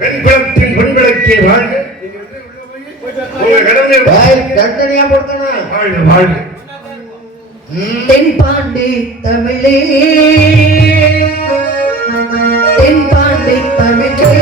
வெண்பலத்தின் வெண்பலக்கே வாழ்க. உங்க கடமை தண்டனையா கொடுக்கணும். வாழ்க வாழ்க. தென்பாண்டி தமிழே, தென்பாண்டி தமிழே,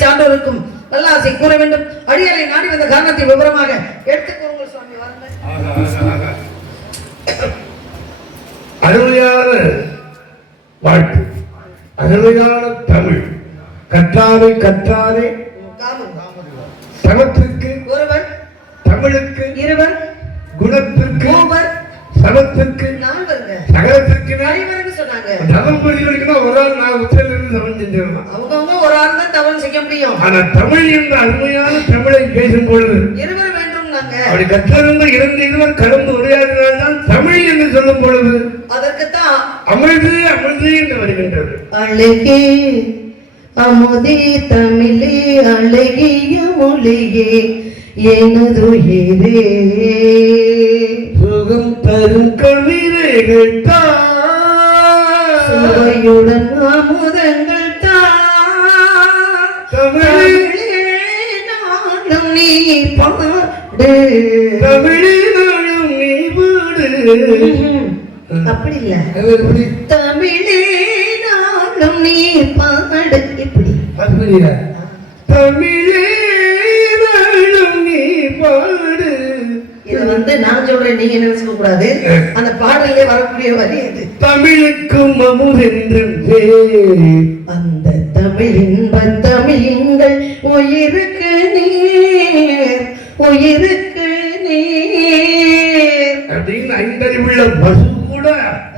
சான்றோருக்கும் நல்லாசை கூற வேண்டும். அடியாரை நாடி வந்த காரணத்தை விவரமாக எடுத்துக்கோங்கள் சுவாமி. அருமையான வாழ்த்து, அருமையான தமிழ். கற்றாரை கற்றாரை சமத்திற்கு ஒருவர், தமிழுக்கு இருவர், குணத்திற்கு மூவர், சமத்திற்கு நால்வருங்க, சகலத்திற்கு நால்வர்னு சொன்னாங்க. தவம் புரியணும்னா ஒரு ஆள் நான் உச்சல இருந்து தவம் செஞ்சிடலாம். அவங்கவங்க ஒரு ஆள் தான் தவம் செய்ய முடியும். ஆனா தமிழ் என்ற அருமையான தமிழை பேசும் பொழுது இருவர் வேண்டும் நாங்க. அப்படி கற்றவங்க இரண்டு இருவர் கலந்து உரையாடினால் தான் தமிழ் என்று சொல்லும் பொழுது அதற்குத்தான் அமிழ்து அமிழ்து என்று வருகின்றது. அழகே அமுதே தமிழே அழகிய மொழியே எனதுயிரே சுகம் தரும் கவிதைகள் சுவையுடன் அமுதங்கள் தமிழே நாடும் நீ பாடு, தமிழே நாடும் நீ பாடு. அப்படி இல்ல, தமிழே நாடும் நீ பாடு. இப்படி தமிழே நாடும் நீ பாடு. வந்து நான் சொல்றேன் நீங்க நினைச்சுக்க கூடாது. அந்த பாடலே வரக்கூடிய வரி அது. தமிழுக்கும் அமுதென்றும் பேர், அந்த தமிழ் இன்பத் தமிழ்கள் உயிருக்கு நீர், உயிருக்கு நீர் அப்படின்னு ஐந்தறிவுள்ள பசு கூட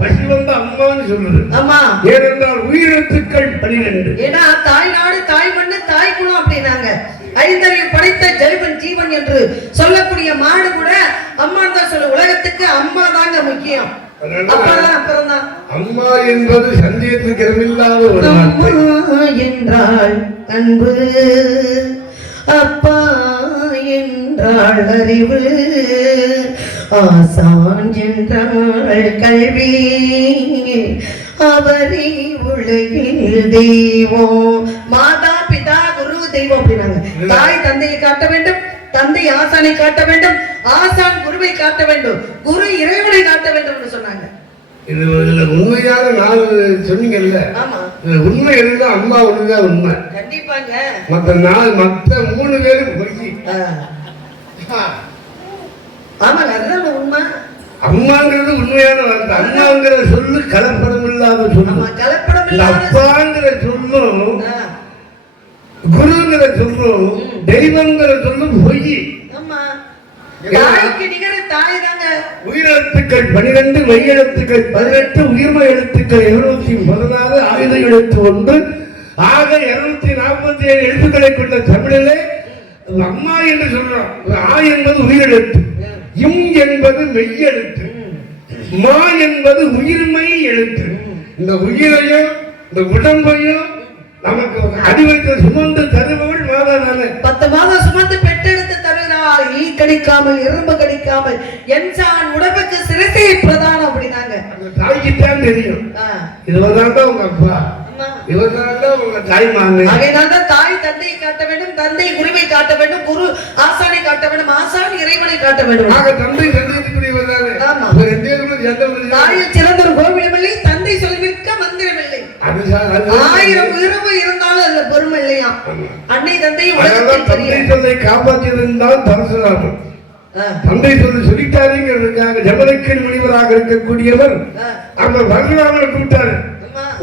பசு வந்து அம்மான்னு சொல்லுது. ஆமா, ஏனென்றால் உயிரெழுத்துக்கள் 12. ஏன்னா தாய் நாடு தாய் மண்ணு தாய் குலம் அப்படின்னாங்க. ஐந்தறிவு படைத்த ஜெய்வன் ஜீவன் என்று சொல்லக்கூடிய மாடு கூட அம்மா தான் சொல்ல. உலகத்துக்கு அம்மா தாங்க முக்கியம். அப்புறம்தான் அம்மா என்பது சந்தேகத்துக்கு இடமில்லாத ஒரு அம்மா என்றால் அன்பு, அப்பா என்றால் அறிவு, ஆசான் என்றால் கல்வி, அவரே உலகில் தெய்வம். மாதா பிதா குரு தெய்வம் அப்படின்னாங்க. தாய் தந்தையை காட்ட வேண்டும், தந்தை ஆசானை காட்ட வேண்டும், ஆசான் குருவை காட்ட வேண்டும், குரு இறைவனை காட்ட வேண்டும் என்று சொன்னாங்க. இதுல உண்மையான நாள் சொன்னீங்கல்ல. ஆமா, உண்மை இருந்தா அம்மா ஒண்ணுதான் உண்மை. கண்டிப்பாங்க. மத்த 3 பேரும் பொய். ஆமாங்க, அதுதான் உண்மை. அம்மாங்கிறது உண்மையான வார்த்தை. அம்மாங்கிற சொல்லு கலப்படம் இல்லாத சொல்லு. கலப்படம் இல்லாத அப்பாங்கிற சொல்லும் குருங்கிற சொல்லும் தெய்வங்கிற சொல்லும் பொய். ஆமா, தாய்க்கு நிகர தாய் தாங்க. உயிரெழுத்துக்கள் 12, மெய்யெழுத்துக்கள் 18, உயிர்மை எழுத்துக்கள் 216, ஆயுத எழுத்து 1 ஆக 247 எழுத்துக்களை கொண்ட தமிழிலே அம்மா என்று சொல்றோம். ஆ என்பது உயிரெழுத்து, இம் என்பது மெய்யெழுத்து, மா என்பது உயிர்மை எழுத்து. இந்த உயிரையும் இந்த உடம்பையும் நமக்கு அடிவைத்து சுமந்து தருபவள் மாதா தானே. 10 மாதம் சுமந்து பெற்றெடுத்து தருகிறாள். ஈ கடிக்காமல் எறும்பு கடிக்காமல் என்சான் உடம்புக்கு சிரசை பிரதானம் அப்படின்னாங்க. அந்த தாய்க்குத்தான் தெரியும். இவர்தான் தான் உங்க அப்பா, இவர்தான் தான் உங்க தாய் மாமன். அதனால்தான் தாய் தந்தையை காட்ட வேண்டும், தந்தை குருவை காட்ட வேண்டும், குரு ஆசானை காட்ட வேண்டும், ஆசான் இறைவனை காட்ட வேண்டும். ஆக தந்தை தந்தைக்குரியவர் தானே. ஆமா, தாயில் சிறந்த ஒரு கோவிலமில்லை, தந்தை சொல்மிக்க மந்திரமில்லை. 1000 உயிரவு இருந்தாலும் அதுல பெருமை இல்லையா. அன்னை தந்தை சொல்லை காப்பாற்றியிருந்தால் பரசுராமன் தந்தை சொல்லி சொல்லிட்டாருங்கிறதுக்காக ஜமதக்கினி முனிவராக இருக்கக்கூடியவர் அந்த பரசுராமனை கூப்பிட்டாரு.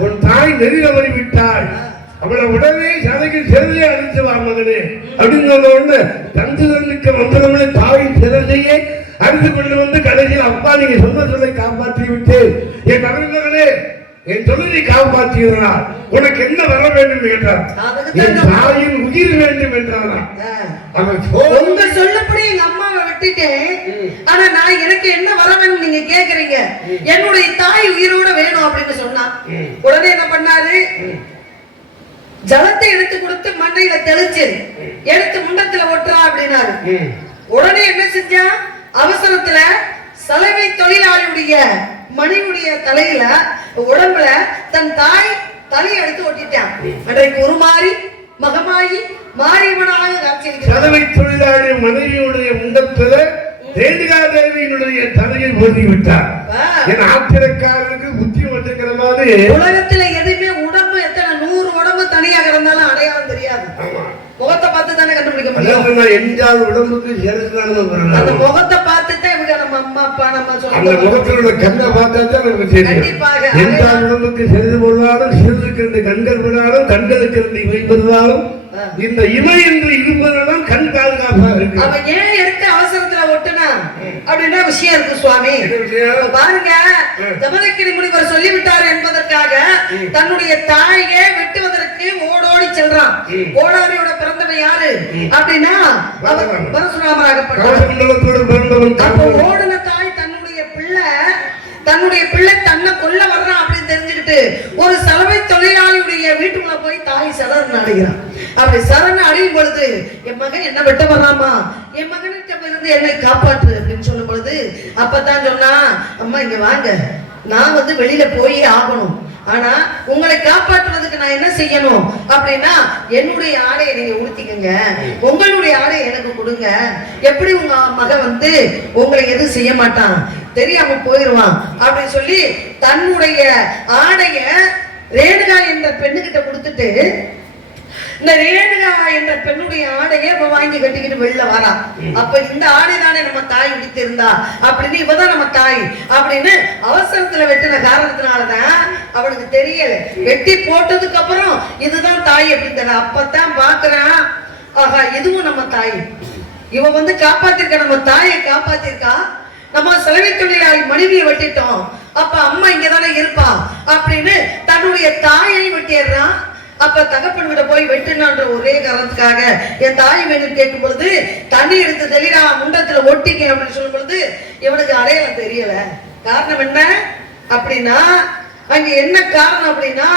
உன் தாய் நெறில வழி விட்டாள், அவளை உடனே சதைக்கு சிறதையே அழிச்சவா மகனே அப்படின்னு சொன்ன உடனே தந்துதனுக்கு வந்தவனே தாயின் சிறதையே அழித்து கொண்டு வந்து கடைசியில் அப்பா நீங்க சொன்ன சொல்லை காப்பாற்றி விட்டு என் மகனே என் சொல்லை காப்பாற்றுகிறார், உனக்கு என்ன வர வேண்டும் கேட்டார். என் தாயின் உயிர் வேண்டும் என்றாரா. உங்க சொல்லப்படி எங்க அம்மாவை விட்டுட்டேன், ஆனா நான் எனக்கு என்ன வர வேண்டும் நீங்க கேக்குறீங்க, என்னுடைய தாய் உயிரோட வேணும் அப்படின்னு சொன்னா உடனே என்ன பண்ணாரு, ஜலத்தை எடுத்து கொடுத்து மண்ணையில தெளிச்சு எடுத்து முண்டத்துல ஒட்டுறா அப்படின்னாரு. உடனே என்ன செஞ்சா, அவசரத்துல சலவை தொழிலாளியுடைய மணியுடைய தலையில உடம்புல தன் தாய் தலையை எடுத்து ஒட்டிட்டான். அன்றைக்கு உருமாறி மகமாயி மாரியம்மனாக காட்சியளிக்கிறார். சலவை தொழிலாளி மனைவியுடைய முண்டத்துல ரேணுகா தேவியினுடைய தலையை ஓட்டி விட்டார். என் ஆத்திரக்காரருக்கு புத்தி வச்சுக்கிற மாதிரி உலகத்துல எதுவுமே உடம்பு எத்தனை 100 உடம்பு தனியாக இருந்தாலும் அடையாளம் தெரியாது. முகத்தை பார்த்து தானே கண்டுபிடிக்க முடியும். எஞ்சால் உடம்புக்கு அந்த முகத்தை பார்த்துதான் இவங்க நம்ம அம்மா அப்பா நம்ம சொல்லுவோம். அந்த முகத்திலுள்ள கண்ணை பார்த்தா தான் நமக்கு தெரியும். எஞ்சால் உடம்புக்கு சிறிது பொருளாலும் சிறிதுக்கு 2 கண்கள் விடாலும் கண்களுக்கு 2 இமை பெறுதாலும் இந்த இமை என்று இருப்பதுதான் கண் பாதுகாப்பா இருக்கு. அவ ஏன் எடுத்து அவசரத்துல ஒட்டுனா அப்படின்னா விஷயம் இருக்கு சுவாமி. பாருங்க, ஜமதக்கினி முனிவர் சொல்லிவிட்டார் என்பதற்காக தன்னுடைய தாயை வெட்டுவதற்கு ஓடோடி செல்றான். ஓடாரியோட பிறந்தவன் யாரு அப்படின்னா பரசுராமராகப்பட்டவர். அப்போ ஓடின தாய் தன்னுடைய பிள்ளை தன்னை கொல்ல வர்றான் அப்படின்னு தெரிஞ்சுக்கிட்டு ஒரு சலவை தொழிலாளியுடைய வீட்டுக்குள்ள போய் தாய் சரண் அடைகிறான். அப்படி சரண் அடையும் பொழுது என் மகன் என்ன வெட்ட வர்றாமா, என் மகனிட்ட இருந்து என்னை காப்பாற்று அப்படின்னு சொல்லும் பொழுது அப்பதான் சொன்னா, அம்மா இங்க வாங்க, நான் வந்து வெளியில போய் ஆகணும், ஆனா உங்களை காப்பாற்றுவதற்கு நான் என்ன செய்யணும் அப்படின்னா என்னுடைய ஆடையை நீங்க உடுத்திக்கங்க, உங்களுடைய ஆடையை எனக்கு கொடுங்க. எப்படி உங்க மகன் வந்து உங்களை எதுவும் செய்ய மாட்டான், தெரியாம போயிடுவான் அப்படின்னு சொல்லி தன்னுடைய ஆடைய ரேணுகா என்ற பெண்ணுகிட்ட கொடுத்துட்டு இந்த ரேணுகா என்ற பெண்ணுடைய ஆடையை அவ வாங்கி கட்டிக்கிட்டு வெளில வரா. அப்ப இந்த ஆடை தானே நம்ம தாய் விடுத்திருந்தா அப்படின்னு, இவதான் நம்ம தாய் அப்படின்னு அவசரத்துல வெட்டின காரணத்தினாலதான் அவனுக்கு தெரியல. வெட்டி போட்டதுக்கு அப்புறம் இதுதான் தாய் அப்படின்னு தெரியல. அப்பதான் பாக்குறான், ஆஹா இதுவும் நம்ம தாய். இவ வந்து காப்பாத்திருக்க, நம்ம தாயை காப்பாத்திருக்கா. நம்ம செலவை தொழிலாளி மனைவியை வெட்டிட்டோம், அப்ப அம்மா இங்கதானே இருப்பா அப்படின்னு தன்னுடைய தாயை வெட்டிடுறான். அப்ப தகப்பன் கிட்ட போய் வெட்டுனான்ற ஒரே காரணத்துக்காக என் தாய் வேணும் கேட்கும் பொழுது தண்ணி எடுத்து தெளிடா முண்டத்துல ஒட்டிக்க அப்படின்னு சொல்லும் பொழுது இவனுக்கு அடையாளம் தெரியல. காரணம் என்ன அப்படின்னா, அங்க என்ன காரணம் அப்படின்னா,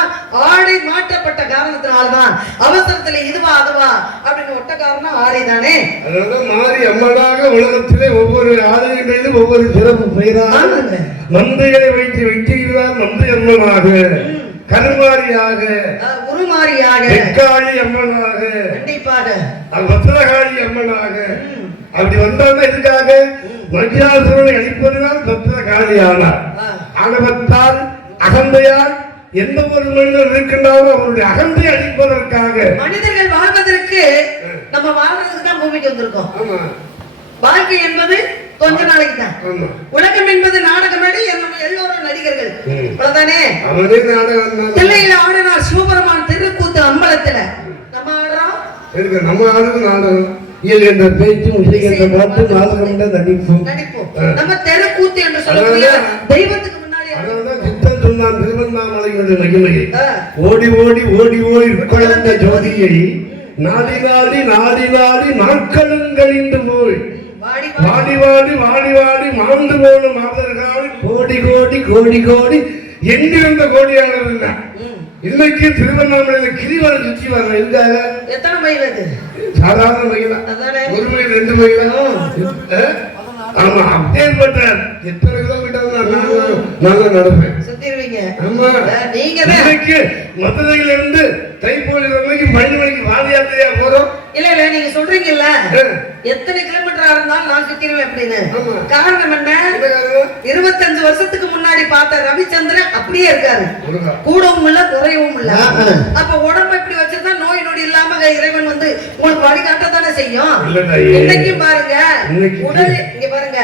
ஆடை மாற்றப்பட்ட காரணத்தினால்தான். அவசரத்துல இதுவா அதுவா அப்படின்னு ஒட்ட காரணம் ஆடை தானே. அதனால மாறி அம்மனாக உலகத்திலே ஒவ்வொரு ஆலயங்களிலும் ஒவ்வொரு சிறப்பு பெயராக மந்தைகளை வைத்து வைக்கிறார். மந்தை அம்மனாக, கருமாரியாக, உருமாரியாக, வெக்காளி அம்மனாக, கண்டிப்பாக பத்திரகாளி அம்மனாக அப்படி வந்தாங்க. இதுக்காக மத்தியாசுரனை அழிப்பதுதான் பத்திரகாளி ஆனார். ஆணவத்தால் அகந்தையால் எந்த ஒரு மனிதர் இருக்கின்றாரோ அவருடைய அகந்தை அழிப்பதற்காக. மனிதர்கள் வாழ்வதற்கு நம்ம வாழ்றதுக்கு தான் பூமிக்கு வந்திருக்கோம். வாழ்க்கை என்பது கொஞ்ச நாளைக்கு தான். உலகம் என்பது நாடக மேடை, நம்ம எல்லோரும் நடிகர்கள். அவ்வளவுதானே. தில்லையில ஆடினார் சிவபெருமான் திருக்கூத்து அம்பலத்துல. நம்ம ஆடுறோம், நம்ம ஆடுறது நாடகம். என்ற பேச்சும் நாடகம் நடிப்போம். நம்ம தெருக்கூத்து என்று சொல்லக்கூடிய தெய்வத்துக்கு ஓடி ஓடி ஓடி ஓடி குழந்த ஜோதியை நாடி நாடி நாடி நாடி நாட்களும் கழிந்து போய் வாடி வாடி வாடி வாடி மாண்டு போன மாதர்கள் கோடி கோடி கோடி கோடி எங்கிருந்த கோடியாளர் இல்லை. இன்னைக்கு திருவண்ணாமலையில கிரிவலம் சுற்றி வர எதுக்காக? எத்தனை மைல் அது? சாதாரண மைல், ஒரு மைல் 2 மைல். ஆமா, அப்பேற்பட்ட எத்தனை கிலோமீட்டர் நான் நடப்பேன். சுத்திடுவீங்க. ஆமா, நீங்க மதுரையில இருந்து தைப்பூரில் வரைக்கும் 12 மணிக்கு பாத யாத்திரையா போறோம். இல்ல இல்ல நீங்க சொல்றீங்கல்ல எத்தனை கிலோமீட்டரா இருந்தாலும் நான் சுத்திடுவேன் அப்படின்னு. காரணம் என்ன? 25 வருஷத்துக்கு முன்னாடி பார்த்த ரவிச்சந்திரன் அப்படியே இருக்காரு. கூடவும் இல்ல குறையவும் இல்ல. அப்ப உடம்பு இப்படி வச்சிருந்தா நோய் நொடி இல்லாம இறைவன் வந்து உங்களுக்கு வழிகாட்டத்தானே செய்யும். இன்னைக்கும் பாருங்க, உடல் இங்க பாருங்க,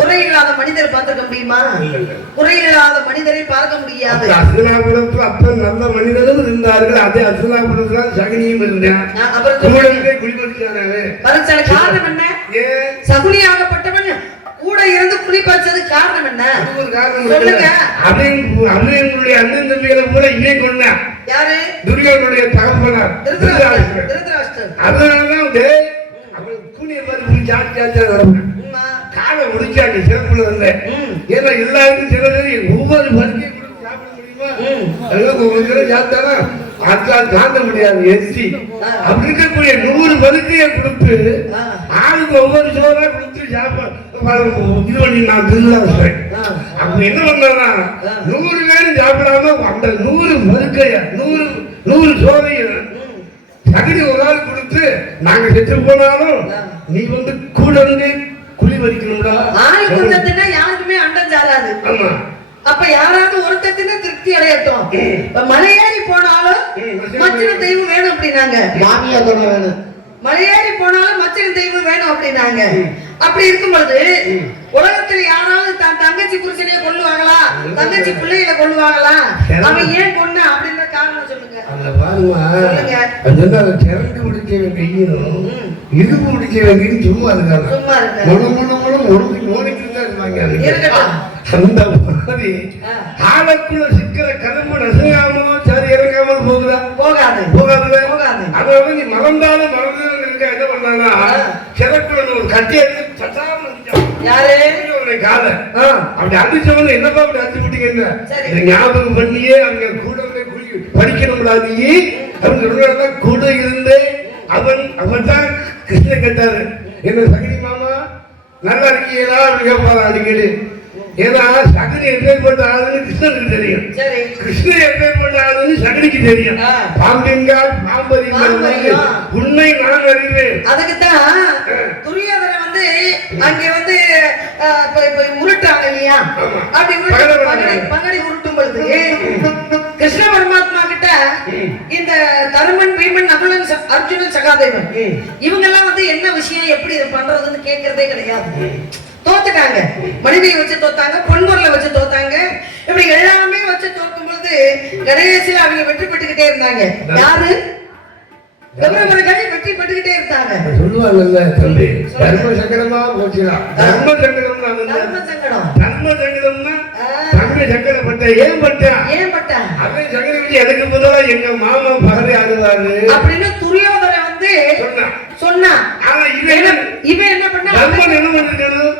குறையில்லாத மனிதரை பார்த்துக்க முடியுமா? குறையில்லாத மனிதரை பார்க்க முடியாது. அசலாபுரத்துல அப்ப நல்ல மனிதரும் இருந்தார்கள். அதே அசலாபுரத்துல சகனியும் இருந்தான். காரணம் என்ன? சகுனியாகப்பட்டவன் கூட இருந்து குளிப்பச்சது காரணம் என்ன? சொல்லுங்க. அண்ணன் தம்பிகளை கூட இணை கொண்ட யாரு? துரியோதனுடைய தகப்பனார் திருதராஷ்டிரர். அதனாலதான் அவன் கூனிய மாதிரி ஜாஸ்தி ஜாஸ்தியா நடப்பேன். காலை முடிச்சாங்க சிறப்புல வந்த. ஏன்னா எல்லாருக்கும் சில ஒவ்வொரு பருக்கையும் கொடுத்து சாப்பிட முடியுமா? ஒவ்வொரு ஜாத்தானா அதுக்காக தாண்ட முடியாது. எஸ்சி அப்படி இருக்கக்கூடிய 100 பருக்கையை கொடுத்து ஆளுக்கு ஒவ்வொரு சோறா கொடுத்து சாப்பாடு இது பண்ணி நான் திருவிழாசுறேன். அப்ப என்ன பண்ணா 100 பேரும் சாப்பிடாம அந்த 100 பருக்கைய 100 சோறைய சகதி ஒரு ஆள் கொடுத்து நாங்க செத்து போனாலும் நீ வந்து கூட இருந்து குழி வரிக்கணும்டா. ஆளுக்கு யாருக்குமே அண்டம் சாராது. ஆமா, அப்ப யாராவது ஒருத்தத்தின திருப்தி அடையட்டும். மலையேறி போனாலும் மச்சின தெய்வம் வேணும் அப்படின்னாங்க. மாமியா கூட வேணும். மலையேறி போனாலும் மச்சின தெய்வம் வேணும் அப்படின்னாங்க. அப்படி இருக்கும் பொழுது உலகத்துல யாராவது தன் தங்கச்சி புருஷனைய கொல்லுவாங்களா? தங்கச்சி பிள்ளைகளை கொல்லுவாங்களா? அவன் ஏன் கொன்ன அப்படின்ற காரணம் சொல்லுங்க. இடுப்பு பிடிச்சவங்க சும்மா இருக்காங்க. அந்த மாதிரி ஆளுக்குள்ள சிக்கிற கரும்பு நசுங்காமலோ சரி இறங்காமல் போகுதா? போகாது போகாது. அதாவது நீ மறந்தாலும் மறந்து இருக்க என்ன பண்ணானா சிறக்குள்ள ஒரு கட்டி எடுத்து காலை அப்படி அடிச்சவங்க என்னப்பா அப்படி அடிச்சு விட்டீங்க ஞாபகம் பண்ணியே அங்க கூட படிக்கணும்டா நீ அப்படின்னு கூட இருந்து அவன் தான் கிருஷ்ணன் கேட்டாரு, என்ன சகினி மாமா நல்லா இருக்கீங்களா அப்படி கேட்பாரு அடிக்கடி. ஏன்னா சகனி எப்பேற்பட்ட ஆளுன்னு கிருஷ்ணனுக்கு தெரியும், கிருஷ்ணன் எப்பேற்பட்ட ஆளுன்னு சகனிக்கு தெரியும். பாம்பிங்கால் பாம்பறிங்க உண்மை நான் அறிவேன். அதுக்குத்தான் துரியோதனை வந்து அங்கே வந்து உருட்டாங்க இல்லையா? அப்படி பகடை உருட்டும் பொழுது கிருஷ்ண பரமாத்மா கிட்ட இந்த தருமன், பீமன், நகுலன், அர்ஜுனன், சகாதேவன் இவங்க எல்லாம் வந்து என்ன விஷயம் எப்படி இது பண்றதுன்னு கேட்கறதே கிடையாது. தோத்துட்டாங்க. மனைவியை வச்சு தோத்தாங்க, பொன்முறையில வச்சு தோத்தாங்க. இப்படி எல்லாமே வச்சு தோக்கும் பொழுது கடைசியில அவங்க வெற்றி பெற்றுக்கிட்டே இருந்தாங்க. யாரு? கௌரவர்கள் வெற்றி பெற்றுக்கிட்டே இருந்தாங்க. சொல்லுவாங்கல்ல தம்பி, தர்ம சங்கடமா போச்சுடா. தர்ம சங்கடம், தர்ம சங்கடம், தர்ம சங்கடம்னா தம்பி சங்கடப்பட்ட. ஏன் பட்ட அவன் சங்கடம் எனக்கு முதல்ல எங்க மாமா பகலை ஆடுவாரு அப்படின்னு துரியோதனை வந்து சொன்னா. இவன் என்ன பண்ணா? தர்மன் என்ன பண்ணிருக்கணும்?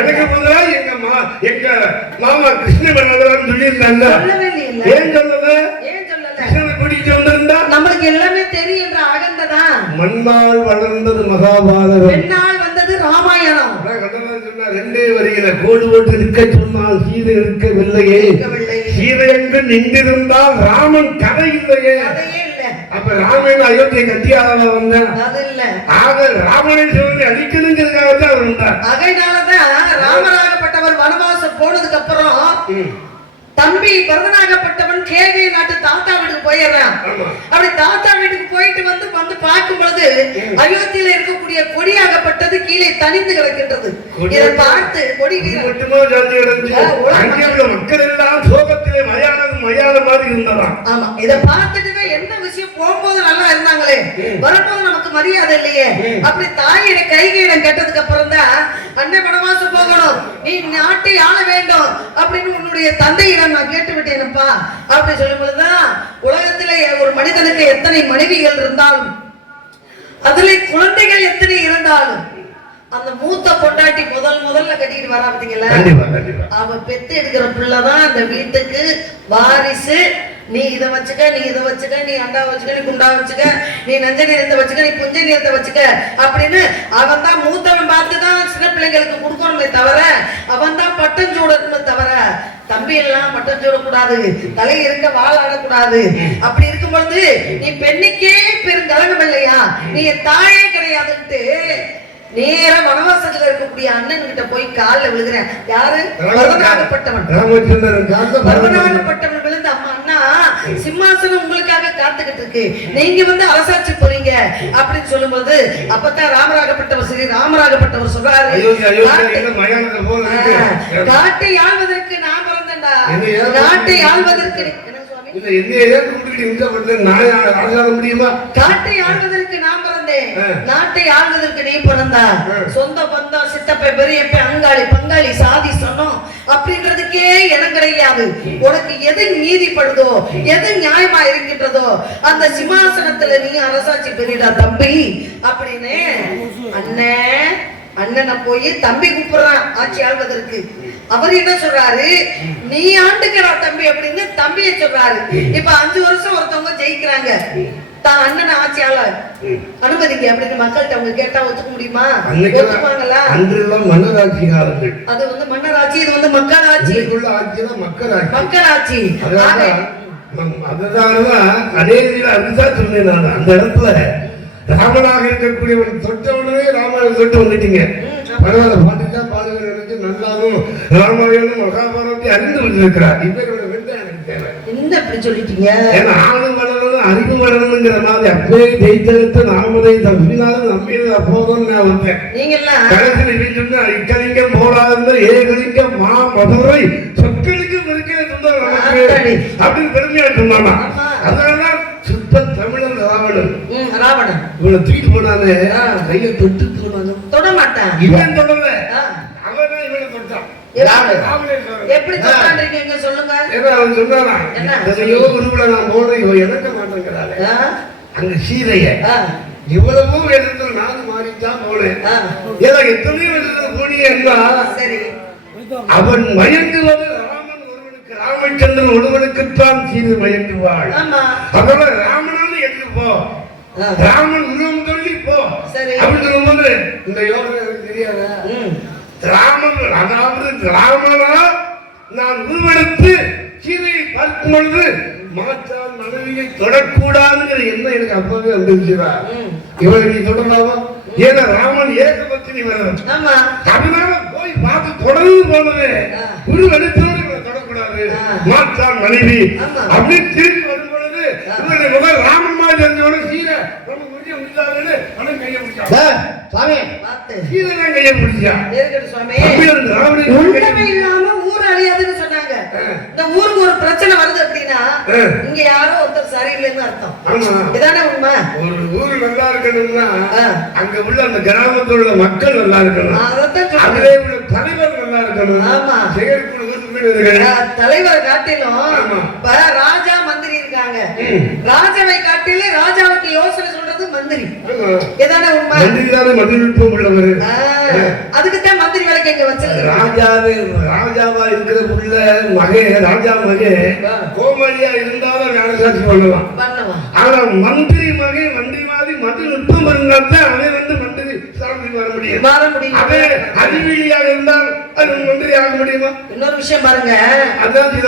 எனக்கு முதல்ல எங்க மாமா கிருஷ்ண பண்ணதான் சொல்லியிருந்தாங்க. ஏன் சொல்லல? கிருஷ்ணனை கூட்டிட்டு வந்திருந்தா நம்மளுக்கு எல்லாமே தெரியும் என்ற அகந்ததான். மண்ணால் வளர்ந்தது மகாபாரதம், பெண்ணால் வந்தது ராமாயணம். ரெண்டே வரியில கோடு போட்டு இருக்க சொன்னால் சீதை இருக்கவில்லையே. சீதை என்று நின்றிருந்தால் ராமன் கதை இல்லையே. அப்ப ராமன் அயோத்தியை கட்டியாளவா வந்தான். ஆக ராமனை சொல்லி அழிக்கணுங்கிறதுக்காக தான் அவர் வந்தார். அதனாலதான் ராமராகப்பட்டவர் வனவாசம் போனதுக்கு அப்புறம் தம்பி பரதனாகப்பட்டவன் கேகை நாட்டு தாத்தா வீட்டுக்கு போயிடுறான். அப்படி தாத்தா வீட்டுக்கு போயிட்டு வந்து பார்க்கும் பொழுது அயோத்தியில இருக்கக்கூடிய கொடியாகப்பட்டது கீழே தனிந்து கிடக்கின்றது. இதை பார்த்து கொடி மக்கள் எல்லாம் சோகத்திலே மயான மாதிரி இருந்ததாம். ஆமா, இதை பார்த்துட்டு என்ன விஷயம், போகும்போது நல்லா இருந்தாங்களே, வரும்போது நமக்கு மரியாதை இல்லையே. அப்படி தாயிட கைகையிடம் கேட்டதுக்கு அப்புறம் தான் அன்னை வனவாசம் போகணும், நீ நாட்டை ஆள வேண்டும் அப்படின்னு உன்னுடைய தந்தையிடம் நான் கேட்டு விட்டேனப்பா அப்படி சொல்லும் பொழுதுதான் உலகத்திலே ஒரு மனிதனுக்கு எத்தனை மனைவிகள் இருந்தாலும் அதுல குழந்தைகள் எத்தனை இருந்தாலும் அந்த மூத்த பொண்டாட்டி முதல்ல கட்டிட்டு வரா பாத்தீங்களா, அவ பெத்து எடுக்கிற பிள்ளைதான் அந்த வீட்டுக்கு வாரிசு. நீ இதை வச்சுக்க, நீ இதை வச்சுக்க, நீ அண்டா வச்சுக்க, நீ குண்டா வச்சுக்க, நீ நஞ்ச நீரத்தை வச்சுக்க, நீ புஞ்ச நீரத்தை வச்சுக்க அப்படின்னு அவன் தான் மூத்தவன் பார்த்துதான் சின்ன பிள்ளைங்களுக்கு கொடுக்கணுமே தவிர அவன் தான் பட்டம் சூடணுமே தவிர தம்பி எல்லாம் பட்டம் சூடக்கூடாது, தலை இருக்க வாழ ஆடக்கூடாது. அப்படி இருக்கும் பொழுது நீ பெண்ணுக்கே பெருங்கலகம் இல்லையா, நீ தாயே கிடையாதுன்ட்டு நேர வனவாசத்துல இருக்கக்கூடிய அண்ணன் கிட்ட போய் காலில் விழுகிறேன். யாரு? பரதனாகப்பட்டவன். பரதனாகப்பட்டவன் விழுந்து, அம்மா அண்ணா சிம்மாசனம் உங்களுக்காக காத்துக்கிட்டு இருக்கு, நீங்க வந்து அரசாட்சி போறீங்க அப்படின்னு சொல்லும்போது அப்பதான் ராமராகப்பட்டவர் சொல்றாரு, நாட்டை ஆள்வதற்கு நான் பிறந்தேன்டா, நாட்டை ஆள்வதற்கு காட்டை ஆள்வதற்கு நான் பிறந்தேன், நாட்டை ஆள்வதற்கு நீ பிறந்தா. சொந்த பந்தம், சித்தப்பை, பெரியப்பை, அங்காளி, பங்காளி, சாதி சொன்னோம் அப்படின்றதுக்கே இடம் கிடையாது. உனக்கு எது நீதிப்படுதோ, எது நியாயமா இருக்கின்றதோ அந்த சிம்மாசனத்துல நீ அரசாட்சி பெரியடா தம்பி அப்படின்னு அண்ணனை போய் தம்பி கூப்பிடுறான் ஆட்சி ஆள்வதற்கு. அவர் என்ன சொல்றாரு, நீ ஆண்டுக்கிறா தம்பி அப்படின்னு தம்பியை சொல்றாரு. இப்ப 5 வருஷம் ஒருத்தவங்க ஜெயிக்கிறாங்க, தான் அண்ணன் ஆட்சியாளர் அனுமதிங்க அப்படின்னு மக்கள்கிட்ட அவங்க கேட்டா ஒத்துக்க முடியுமா? ஒத்துக்குவாங்களா? அது வந்து மன்னராட்சி, இது வந்து மக்களாட்சி. மக்களாட்சி அந்த இடத்துல ராமனாக இருக்கக்கூடியவன் தொட்டவுடனே ராமனை தொட்டு வந்துட்டீங்க. பரவாயில்ல, பாட்டுக்கா பாடுகிறது நல்லாவும் ராமாயணம் மகாபாரதத்தை அறிந்து வந்திருக்கிறார். இவரோட எனக்கு தேவை. என்ன இப்படி சொல்லிட்டீங்க? ஏன்னா ஆளும் வளரணும் அறிவு வளரணுங்கிற மாதிரி அப்பவே ஜெயித்தெடுத்து நாமதை தப்பினாலும் நம்பியது அப்போதும் நான் வந்தேன். கடைசியில் சொன்ன இக்கலிங்கம் போராது ஏகலிங்க மா மதுரை சொற்களுக்கு இருக்கிற சுந்தரம் நமக்கு அப்படின்னு பெருமையா சொன்னானா. அதனால சுத்த தமிழன் ராவணன் இவனை தூக்கிட்டு போனானே, கையை தொட்டு தொட மாட்டான். இவன் தொடல, அவன் இவனை தொட்டான். எப்படி சொல்றாங்க சொல்லுங்க. அவன் சொன்னானா, எத்தனையோ உருவில நான் போனேன், இவன் இறக்க மாட்டேங்கிறாரு. அங்க சீதைய இவ்வளவோ இடத்துல நான் மாறித்தான் போனேன். ஏதோ எத்தனையோ இடத்துல போனியா, அவன் மயங்குவது ராமன் ஒருவனுக்கு, ராமச்சந்திரன் ஒருவனுக்குத்தான் சீதை மயங்குவாள். அதனால ராமனால எங்க போ, ராமன் உருவம் சொல்லி போ அப்படின்னு சொல்லும்போது இந்த யோகனை எனக்கு தெரியாத ராமன், அதாவது ராமனா நான் உருவெடுத்து சீதையை பார்க்கும் பொழுது மாற்றால் மனைவியை தொடக்கூடாதுங்கிற எண்ணம் எனக்கு அப்பவே வந்துருச்சுடா. இவரை நீ தொடராமா? ஏன்னா ராமன் ஏகபத்தினி வரணும், அதனால போய் பார்த்து தொடர்ந்து போனது உருவெடுத்தோடு இவரை தொடக்கூடாது, மாற்றால் மனைவி அப்படின்னு திரும்பி வரும் பொழுது பரதனை முதல் ராமமா தெரிஞ்சவன சீதை நம்ம முடிஞ்ச முடிச்சாருன்னு அவன் கையை முடிச்சான். சாமி சீதை தான் கையை முடிச்சா. இருக்கட்டும் சுவாமி. ராவணன் உண்மை இல்லாம ஊர் அழியாதுன்னு சொன்னாங்க. இந்த ஊருக்கு ஒரு பிரச்சனை வருது அப்படின்னா இங்க யாரோ ஒருத்தர் சரியில்லைன்னு அர்த்தம். இதானே உண்மை. ஒரு ஊரு நல்லா இருக்கணும்னா அங்க உள்ள அந்த கிராமத்தில் உள்ள மக்கள் நல்லா இருக்கணும். அதிலே உள்ள தலைவர் நல்லா இருக்கணும். ஆமா. தலைவரை காட்டிலும் ராஜா மந்திரி இருக்காங்க. ராஜாவை காட்டிலும் ராஜாவுக்கு யோசனை சொல்றது மந்திரி. இதானே உண்மை. மந்திரிநுட்பம் உள்ளவர். அதுக்குத்தான் மந்திரி வேலைக்கு எங்க வச்சிருக்காங்க. ராஜாவா இருக்கிற மகே ராஜா மகே கோமாளியா இருந்தாலும் வேலைசாட்சி பண்ணலாம். ஆனா மந்திரி மகே மந்திரி மாதிரி மந்திரிநுட்பம் இருந்தால்தான் அவன் வந்து மந்திரி சாமி வர முடியும். அவன் அறிவியலியாக இருந்தால் அது மந்திரி ஆக முடியுமா? இன்னொரு விஷயம் பாருங்க. அதான் இத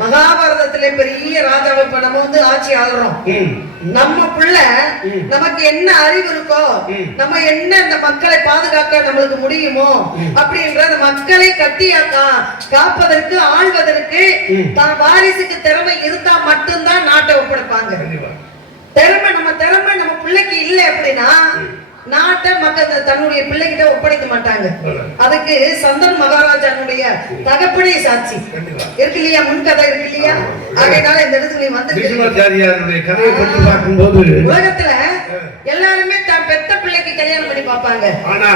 மகாபாரதத்துல பெரிய ராஜாவை இப்ப நம்ம வந்து ஆட்சி ஆளுறோம். நம்ம புள்ள நமக்கு என்ன அறிவு இருக்கோ, நம்ம என்ன இந்த மக்களை பாதுகாக்க நம்மளுக்கு முடியுமோ அப்படின்ற அந்த மக்களை காப்பதற்கு ஆள்வதற்கு தான் வாரிசுக்கு திறமை இருந்தா மட்டும்தான் நாட்டை ஒப்படைப்பாங்க. திறமை நம்ம பிள்ளைக்கு இல்லை அப்படின்னா நாட்டை மக்கள் தன்னுடைய பிள்ளைகிட்ட ஒப்படைக்க மாட்டாங்க. அதுக்கு சந்தன் மகாராஜானுடைய தகப்பனே சாட்சி இருக்கு இல்லையா, முன்கதை இருக்கு இல்லையா. அதனால இந்த இடத்துக்கு நீ வந்து கதையை பற்றி பார்க்கும்போது உலகத்துல எல்லாருமே தன் பெத்த பிள்ளைக்கு கல்யாணம் பண்ணி பார்ப்பாங்க. ஆனா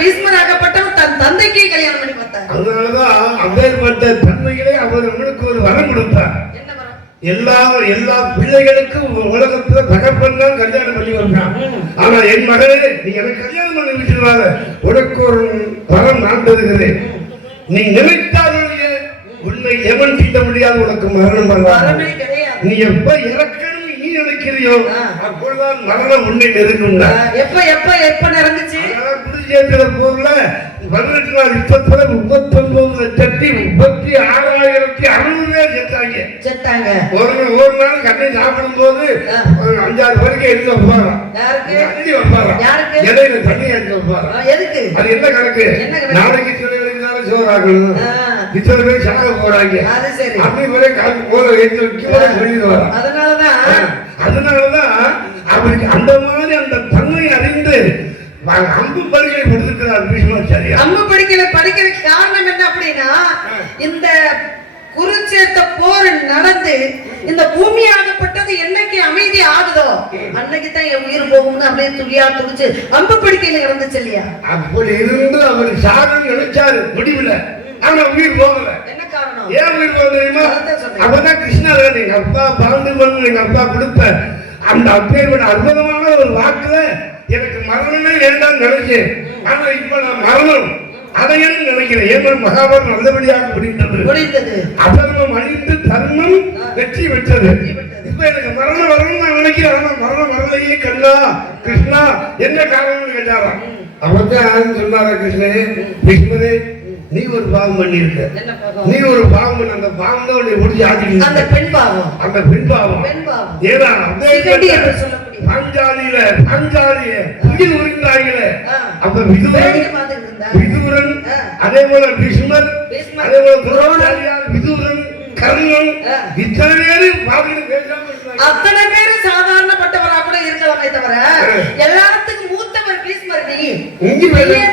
பீஷ்மர் ஆகப்பட்டவர் தன் தந்தைக்கு கல்யாணம் பண்ணி பார்த்தாங்க. அதனாலதான் அப்பேற்பட்ட தன்மைகளை அவர் நம்மளுக்கு ஒரு வரம் கொடுத்தார். எல்லா பிள்ளைகளுக்கும் உலகத்துல தகப்பன் தான் கல்யாணம் பண்ணி வந்தான். ஆனா என் மகளே நீ எனக்கு கல்யாணம் பண்ணி வச்சிருவாங்க, உனக்கு ஒரு வரம் நான் தருகிறேன். நீ நினைத்தாலும் உன்னை எவன் தீட்ட முடியாது, உனக்கு மரணம் பண்ணலாம். நீ எப்ப இறக்கணும் நீ நினைக்கிறியோ அப்பொழுதுதான் மரணம் உன்னை நெருங்கும்டா. எப்ப நடந்துச்சு? குடியேற்ற போர்ல 18 நாள் யுத்தத்துல 39,36,600 பேர் செத்தாங்க. ஒரு நாள் கண்ணை சாப்பிடும் போது 5-6 பேருக்கு எடுத்து வைப்பாராம். தண்ணி வைப்பாராம், இலையில தண்ணி எடுத்து வைப்பாராம். அது என்ன கணக்கு? நாளைக்கு சில வேலைக்கு சோறாக்கணும், இத்தனை பேர் சாக போறாங்க, அப்படி வரை சொல்லிடுவாராம். அதனாலதான் அவருக்கு அந்த மாதிரி அந்த தன்மை அறிந்து அம்பு படுகை கொடுத்திருக்கிறார் பீஷ்மாச்சாரியா. அம்பு படுகையில படிக்கிறதுக்கு காரணம் என்ன அப்படின்னா, இந்த குருச்சேத்திர போர் நடந்து இந்த பூமி ஆகப்பட்டது என்னைக்கு அமைதி ஆகுதோ அன்னைக்கு தான் என் உயிர் போகும்னு அப்படியே துளியா துடிச்சு அம்பு படுக்கையில இறந்துச்சு இல்லையா. அப்படி இருந்து அவர் சாகம் நினைச்சாரு முடிவுல, ஆனா உயிர் போகல. என்ன காரணம்? ஏன் உயிர் போக தெரியுமா? அப்பதான் கிருஷ்ணர் எங்க அப்பா பாண்டு எங்க அப்பா கொடுத்த அந்த அப்பேற்பட்ட அற்புதமான ஒரு வாக்குல எனக்கு மரணமே வேண்டாம் நினைச்சேன். ஆனா இப்ப நான் மரணம் அதையும் நினைக்கிறேன். ஏன்னா மகாபாரதம் நல்லபடியாக முடிந்தது. அதர்மம் அழிந்து தர்மம் வெற்றி பெற்றது. இப்ப எனக்கு மரணம் வரணும்னு நான் நினைக்கிறேன். ஆனா மரணம் வரலையே கண்ணா கிருஷ்ணா என்ன காரணம்னு கேட்டாராம். அப்பதான் சொன்னாரா கிருஷ்ணே, கிருஷ்ணரே நீ ஒரு பாவம் பண்ணிருக்க, நீ ஒரு பாவம் பண்ண, அந்த பாவம் தான் உன்னை முடிச்சு ஆக்கிட்டு அந்த பெண் பாவம். ஏன்னா பாஞ்சாலிய உயிர் உரிந்தார்களே, அப்ப விதுரன் அதே போல பீஷ்மர் அதே போல துரோணாச்சாரியார் விதுரன் கர்ணன் இத்தனை பேரும் அத்தனை பேரும் சாதாரணப்பட்டவரா கூட இருக்கலாமே தவிர எல்லாத்துக்கும் மூத்தவர் பீஷ்மர். நீயே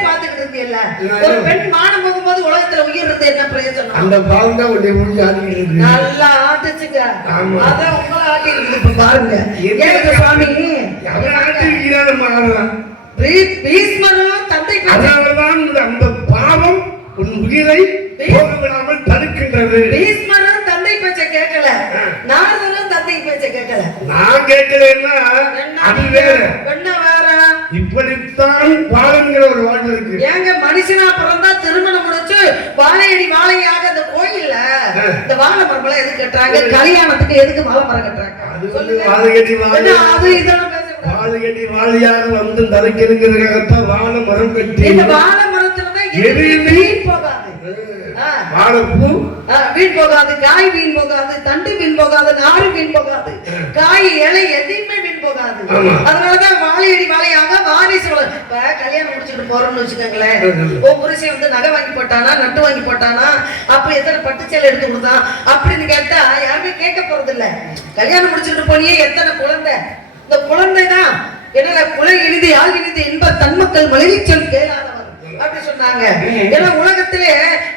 பாத்துக்கிட்டு இருந்தீல்ல, ஒரு பெண் மானம் போகும்போது உலகத்துல உயிர் இருந்து என்ன பிரயோஜனம்? அந்த பாவம் தான் உன்னை முடிஞ்சு ஆட்டிட்டு நல்லா ஆட்டுச்சுங்க. அதான் உங்களை ஆட்டி இருக்கு பாருங்க. ஏங்க சுவாமி அவன் ஆட்டிருக்கிறான் நம்ம ஆடலாம். பீஷ்மரும் தந்தை அதனாலதான் அந்த பாவம் உன் உயிரை போக விடாமல் தடுக்கின்றது. பீஷ்மரும் தந்தை பேச்ச கேட்கல, நாரதரும் தந்தை பேச்ச கேட்கல. நான் கேட்கலன்னா அது வேற. என்ன வேற? இப்படித்தான் வாழங்கிற ஒரு வாழ்வு இருக்கு. ஏங்க மனுஷனா பிறந்தா திருமணம் முடிச்சு வாழையடி வாழையாக அந்த கோயில்ல இந்த வாழை மரமெல்லாம் எதுக்கு கட்டுறாங்க? கல்யாணத்துக்கு எதுக்கு வாழை மரம் கட்டுறாங்க? வாழையடி வாழையாக வந்து தலைக்கிறதுக்காகத்தான் வாழை மரம் கட்டி. இந்த வாழை மரத்துலதான் எதுவுமே போகாது. வாழைப்பூ வீண் போகாது, காய் வீண் போகாது, தண்டு வீண் போகாது, நாறு வீண் போகாது, காய் இலை எதையுமே வீண் போகாது. ஆமா. அதனாலதான் வாழையடி வாழையாக வாரிசு இப்ப கல்யாணம் முடிச்சுட்டு போறோம்னு வச்சுக்கோங்களேன். உன் புருஷன் வந்து நகை வாங்கி போட்டானா, நட்டு வாங்கி போட்டானா, அப்ப எத்தனை பட்டுச்சேலை எடுத்து கொடுத்தான் அப்படின்னு கேட்டா யாருமே கேட்க போறது இல்ல. கல்யாணம் முடிச்சுட்டு போனியே எத்தனை குழந்தை, இந்த குழந்தைதான் என்ன குலை இனிது யாழ் இனிது என்ப தன்மக்கள் மனைவி சொல் கேளாதவர் அப்படி சொன்னாங்க. ஏன்னா உலகத்திலே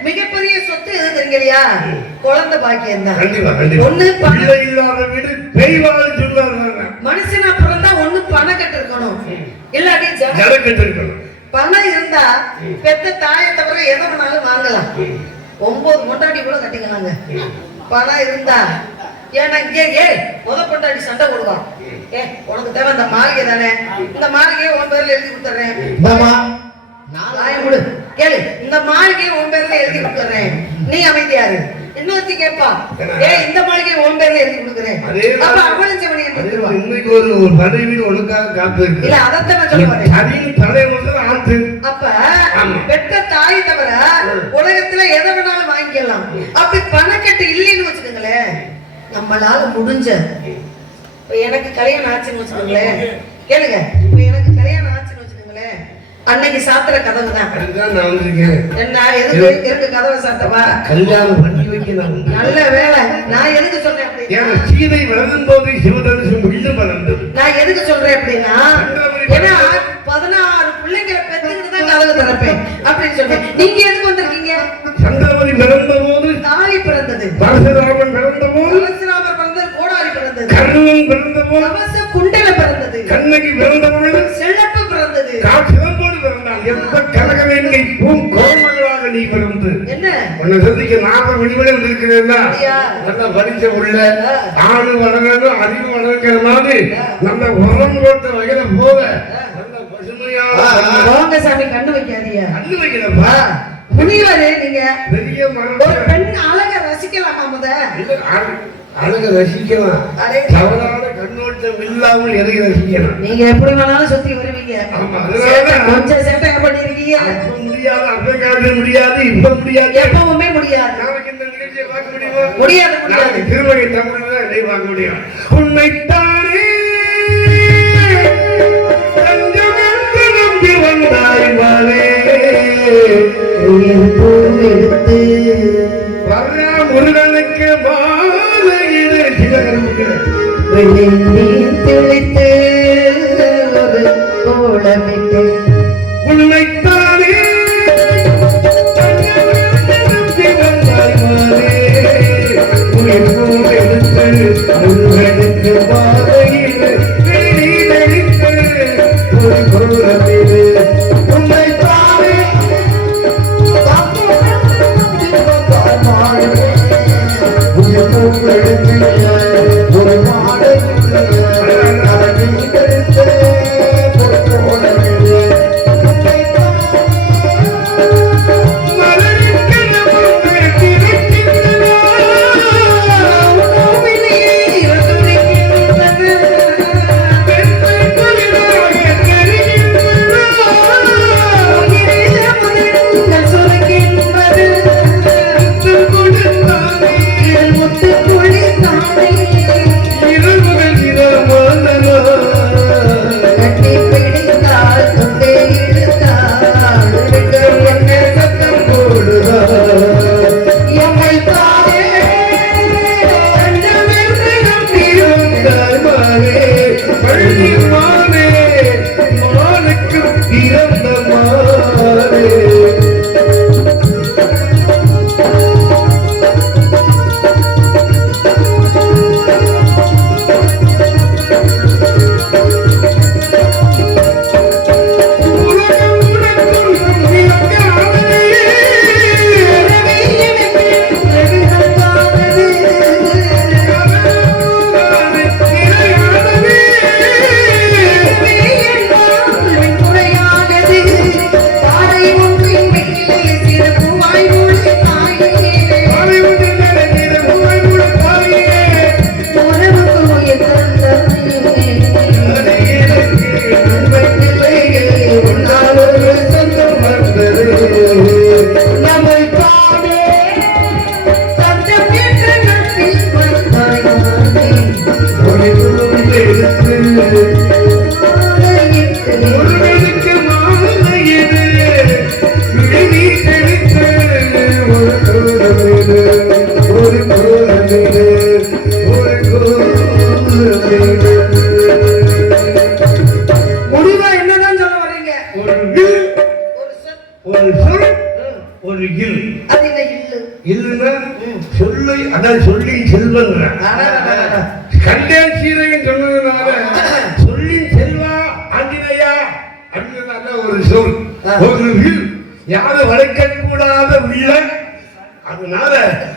மிகப்பெரிய சொத்து எது தெரியுங்களையா? குழந்தை பாக்கியம் தான். ஒண்ணு மனுஷனா பிறந்தா ஒண்ணு பணம் கட்டு இருக்கணும், இல்லாட்டி ஜடக்கட்டு இருக்கணும். பணம் இருந்தா பெத்த தாயை தவிர எதை வேணாலும் வாங்கலாம். 9 கொண்டாடி கூட கட்டிக்கலாங்க பணம் இருந்தா. ஏன்னா இங்கே முத கொண்டாடி சண்டை போடுவான். உனக்கு தேவை இந்த மாளிகை தானே, இந்த மாளிகையை உன் பேர்ல எழுதி கொடுத்துறேன். கேளு, இந்த மாளிகையை உன் பேர்ல எழுதி கொடுத்துறேன், நீ அமைதியாரு. இன்னொருத்தி கேட்பா, இந்த மாளிகையை உன் பேர்ல எழுதி கொடுக்குறேன். அப்ப அவளும் செவனியை கொடுத்துருவா. இன்னைக்கு ஒரு பதவியில் ஒழுங்காக காப்பு இருக்கு. இல்ல அதைத்தான் சொல்லுவாரு. அப்ப பெற்ற தாய் தவிர உலகத்துல எதை வேணாலும் வாங்கிக்கலாம். அப்படி பணக்கட்டு இல்லைன்னு வச்சுக்கோங்களேன், நம்மளால முடிஞ்ச எனக்கு கல்யாணம் ஆச்சுன்னு வச்சுக்கோங்களேன், கேளுங்க, எனக்கு கல்யாணம் ஆச்சுன்னு வச்சுக்கோங்களேன், அன்னைக்கு சாத்துற கதவு தான். என்ன எதுக்கு கதவை சாத்தவா? கல்யாணம் பண்ணி வைக்கணும். நல்ல வேலை. நான் எதுக்கு சொல்றேன் அப்படின்னா, சீதை வளர்ந்தும் போது சிவதனுஷம் முடிந்து வளர்ந்தது. நான் எதுக்கு சொல்றேன் அப்படின்னா, ஏன்னா 16 பிள்ளைங்களை பெற்றுக்கிட்டு தான் கதவு திறப்பேன் அப்படின்னு சொல்றேன். நீங்க எதுக்கு வந்திருக்கீங்க? சந்திரமணி பிறந்த போது தாலி பிறந்தது, பரசுராமன் பிறந்த போது பரசுராமர் பிறந்தது, கோடாரி பிறந்தது, கர்ணன் பிறந்த போது கவச குண்டல பிறந்தது, கண்ணகி பிறந்த போது செல்லப்பு பிறந்தது, சிவம்போடு பிறந்தான். எப்ப கனகவேங்கை பூங்கோமங்களாக நீ பிறந்து என்ன உன்னை சந்திக்க 40 மணிவரை இருக்கிறேன்னா நல்ல பரிச உள்ள ஆணு வளரணும் அறிவு வளர்க்கிற மாதிரி நல்ல உரம் போட்ட வகையில போக நல்ல பசுமையான சாமி கண்ணு வைக்காதீங்க. கண்ணு வைக்கிறப்பா முனிவரே, நீங்க பெரிய ஒரு பெண் அழக ரசிக்கலாமா? முத அழக ரசிக்கலாம், தவறான கண்ணோட்டம் இல்லாமல் எதை ரசிக்கலாம். நீங்க எப்படி வேணாலும் சுத்தி வருவீங்க. கொஞ்சம் சேட்டை பண்ணிருக்கீங்க. முடியாது, அந்த காலத்துல முடியாது, இப்ப முடியாது, எப்பவுமே முடியாது. நாளைக்கு இந்த நிகழ்ச்சியை பார்க்க முடியுமா? முடியாது, முடியாது. திருவகை தமிழ்ல இதை பார்க்க முடியும். உன்னைத்தானே நம்பி வந்தாய் வாழே வர்ற முருகனுக்கு மாலையிடு சிவகருக்கு தெளித்து ஒரு கோலமிட்டு உன்னைத்தானே நம்பி வந்தாய் வாழே எடுத்து முருகனுக்கு மாலையிடு தெளித்து ஒரு கோலமிட்டு உன்னைத்தானே ஒரு மாடல் ஒரு சொல் ஒரு இல். அது என்ன இல்லு? இல்லுன்னா சொல்லு, அதான் சொல்லி செல்வன்ற கண்டேன் சீரையும் சொன்னதுனால சொல்லின் செல்வா ஆஞ்சநேயா அப்படின்றதால ஒரு சொல் ஒரு வில். யாரும் வளைக்க கூடாத வில்ல, அதனால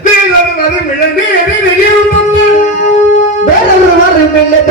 வேறொரு வரும் இல்லை வெளியும் வேறொரு வரும் இல்லை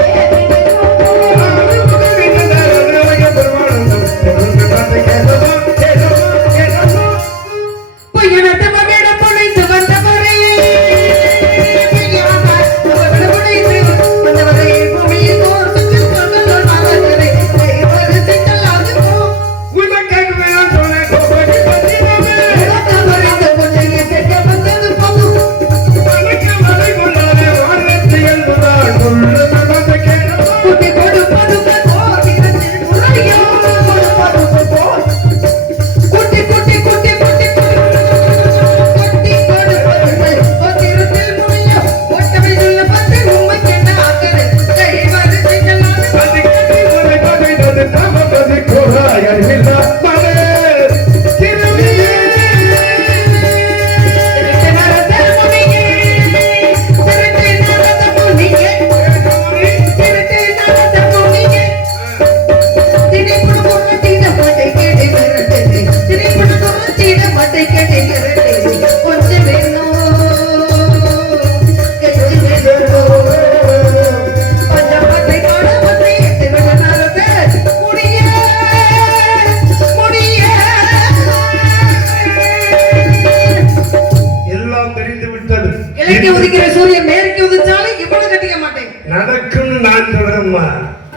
உதிக்கிற சூரியன் மேற்கு உதிச்சாலும் இவ்வளவு கட்டிக்க மாட்டேன். நடக்கும் நான் தொடரம்மா.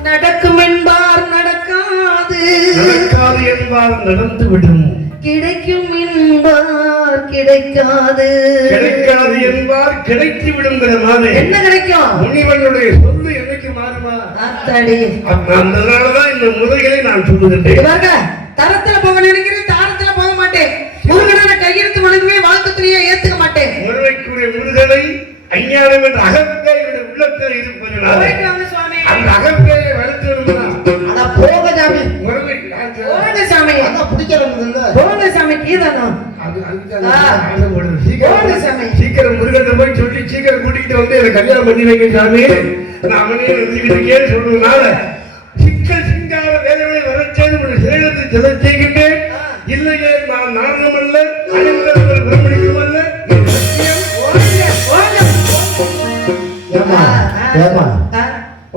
நடக்கும் என்பார் நடக்காது, நடக்காது என்பார் நடந்து விடும். கிடைக்கும் என்பார் கிடைக்காது, கிடைக்காது என்பார் கிடைத்து விடுங்கிற மாதிரி. என்ன கிடைக்கும்? முனிவனுடைய சொல்லு என்னைக்கு மாறுமா? அத்தடி. அதனாலதான் இந்த முறைகளை நான் சொல்லுகின்றேன். தரத்துல போக நினைக்கிறேன், தாரத்துல போக மாட்டேன். முருகனை கையெழுத்து வழங்குவே வாழ்க்கத்துறையை ஏத்துக்க மாட்டேன். முருகைக்குரிய முருகனை அஞ்ஞானம் என்ற அகப்பேயுடைய உள்ளத்தில் இருப்பதனால அந்த அகப்பேயை வளர்த்து போக சாமி போக சாமி போக சாமி கீதனம் சீக்கிரம் முருகன் போய் சொல்லி சீக்கிரம் கூட்டிகிட்டு வந்து எனக்கு கல்யாணம் பண்ணி வைக்க சாமி, நான் அவனே எழுதிக்கிட்டேன்னு சொல்றதுனால சிக்கல் சிங்கார வேலைகளை வரச்சேன்னு ஒரு சேலத்தை செல செய்கின்றேன். இல்லையே நான் நாரணம் அல்ல, அனைவரும் பிரம்மணிக்கும் அல்ல.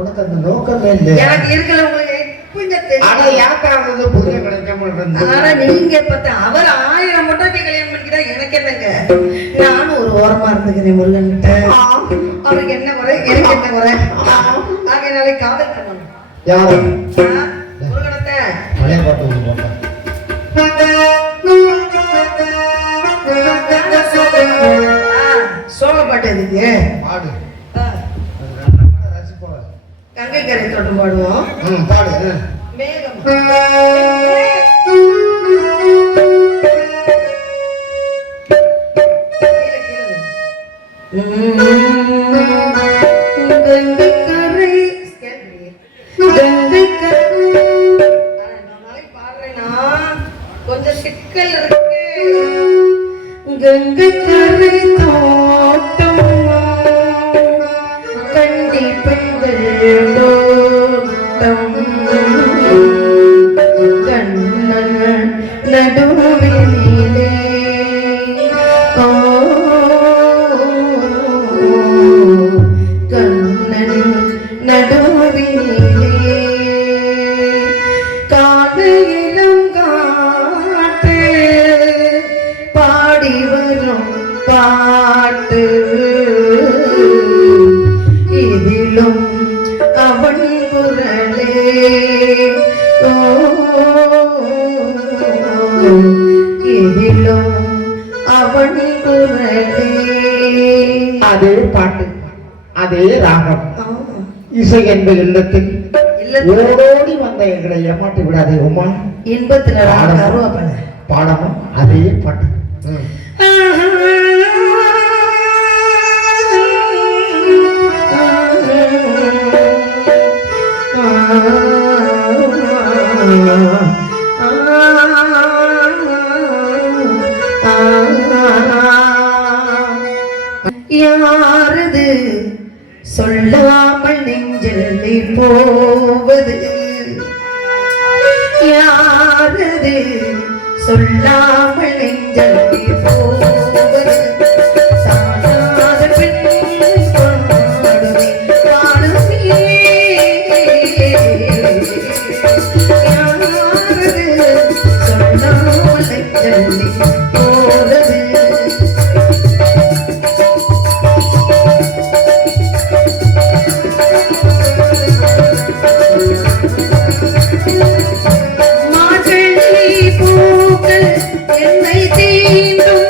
உனக்கு அந்த நோக்கமே இல்லை. எனக்கு இருக்கல உங்களுக்கு நீங்க பத்த அவர் 1000 முட்டாட்டி கல்யாணம் பண்ணிக்கிட்டா எனக்கு என்னங்க? நானும் ஒரு ஓரமா இருந்துக்கிறேன் முருகன் கிட்ட. அவருக்கு என்ன குறை, எனக்கு என்ன குறை? ஆகிய நாளைக்கு காதல் பண்ணணும். யாரு? முருகனத்தை பழைய பாட்டு போட்டேன். சோழ பாட்டு எதுக்கு பாடு? கங்கை கரை தோட்டம் பாடுவோம். பாடு. மேகம் கங்கை கரை கங்கை கரை பாடுறேன்னா கொஞ்சம் சிக்கல் இருக்கு. கங்கை கரை தோட்டம் கண்டி பெண்கள் தோட்டம் கண்ணன் நடுவினிலே கண்ணன் நடுவினிலே காலையிலும் காட்டு பாடி வரும் பாட்டு இதிலும் அவன் குரலே இதிலும் அவன் குரலே. அதே பாட்டு, அதே ராகம், இசை என்ப இல்லத்தில் ஓடோடி வந்த எங்களை ஏமாற்றி விடாதே உமா. இன்பத்துல கருவாப்பழ பாடமும் அதே பாட்டு. யாரது சொல்லாமல் நெஞ்செல்லி போவது யாரது சொல்லாமல் நெஞ்செல்லி போவது சாதாத பெண் பாடுமே பாடுமே யாரது சொல்லாமல் நெஞ்செல்லி போவது என்னை தீண்டும்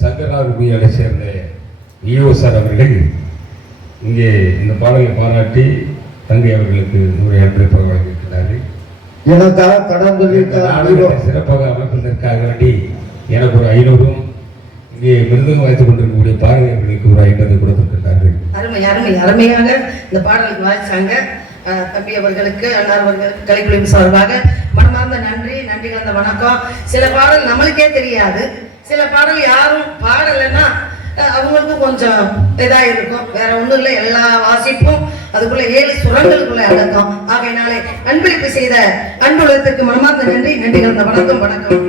சங்கராரூபியாரை சேர்ந்த ஈஓ சார் அவர்கள் இங்கே இந்த பாடலை பாராட்டி தங்கை அவர்களுக்கு 100 அன்பளிப்பாக வழங்கியிருக்கிறார்கள். எனக்காக கடன் சொல்லியிருக்காங்க. சிறப்பாக அமைப்பதற்காக வேண்டி எனக்கு ஒரு 500 இங்கே மிருதங்கம் வாய்த்துக் கொண்டிருக்கக்கூடிய பாரதி அவர்களுக்கு ஒரு 50 கொடுத்திருக்கிறார்கள். அருமை அருமை அருமையாக இந்த பாடலுக்கு வாய்ச்சாங்க. தம்பி அவர்களுக்கு அண்ணார் அவர்களுக்கு கலைக்குழு சார்பாக மனமார்ந்த நன்றி நன்றி கலந்த வணக்கம். சில பாடல் நம்மளுக்கே தெரியாது, சில பாடல் யாரும் பாடலைன்னா அவங்களுக்கும் கொஞ்சம் இதா இருக்கும். வேற ஒண்ணும் இல்லை, எல்லா வாசிப்பும் அதுக்குள்ள 7 சுரங்களுக்குள்ள அடக்கம். ஆகையினாலே அன்பளிப்பு செய்த அன்புலகத்திற்கு மனமார்ந்த நன்றி நன்றி கலந்த வணக்கம் வணக்கம்.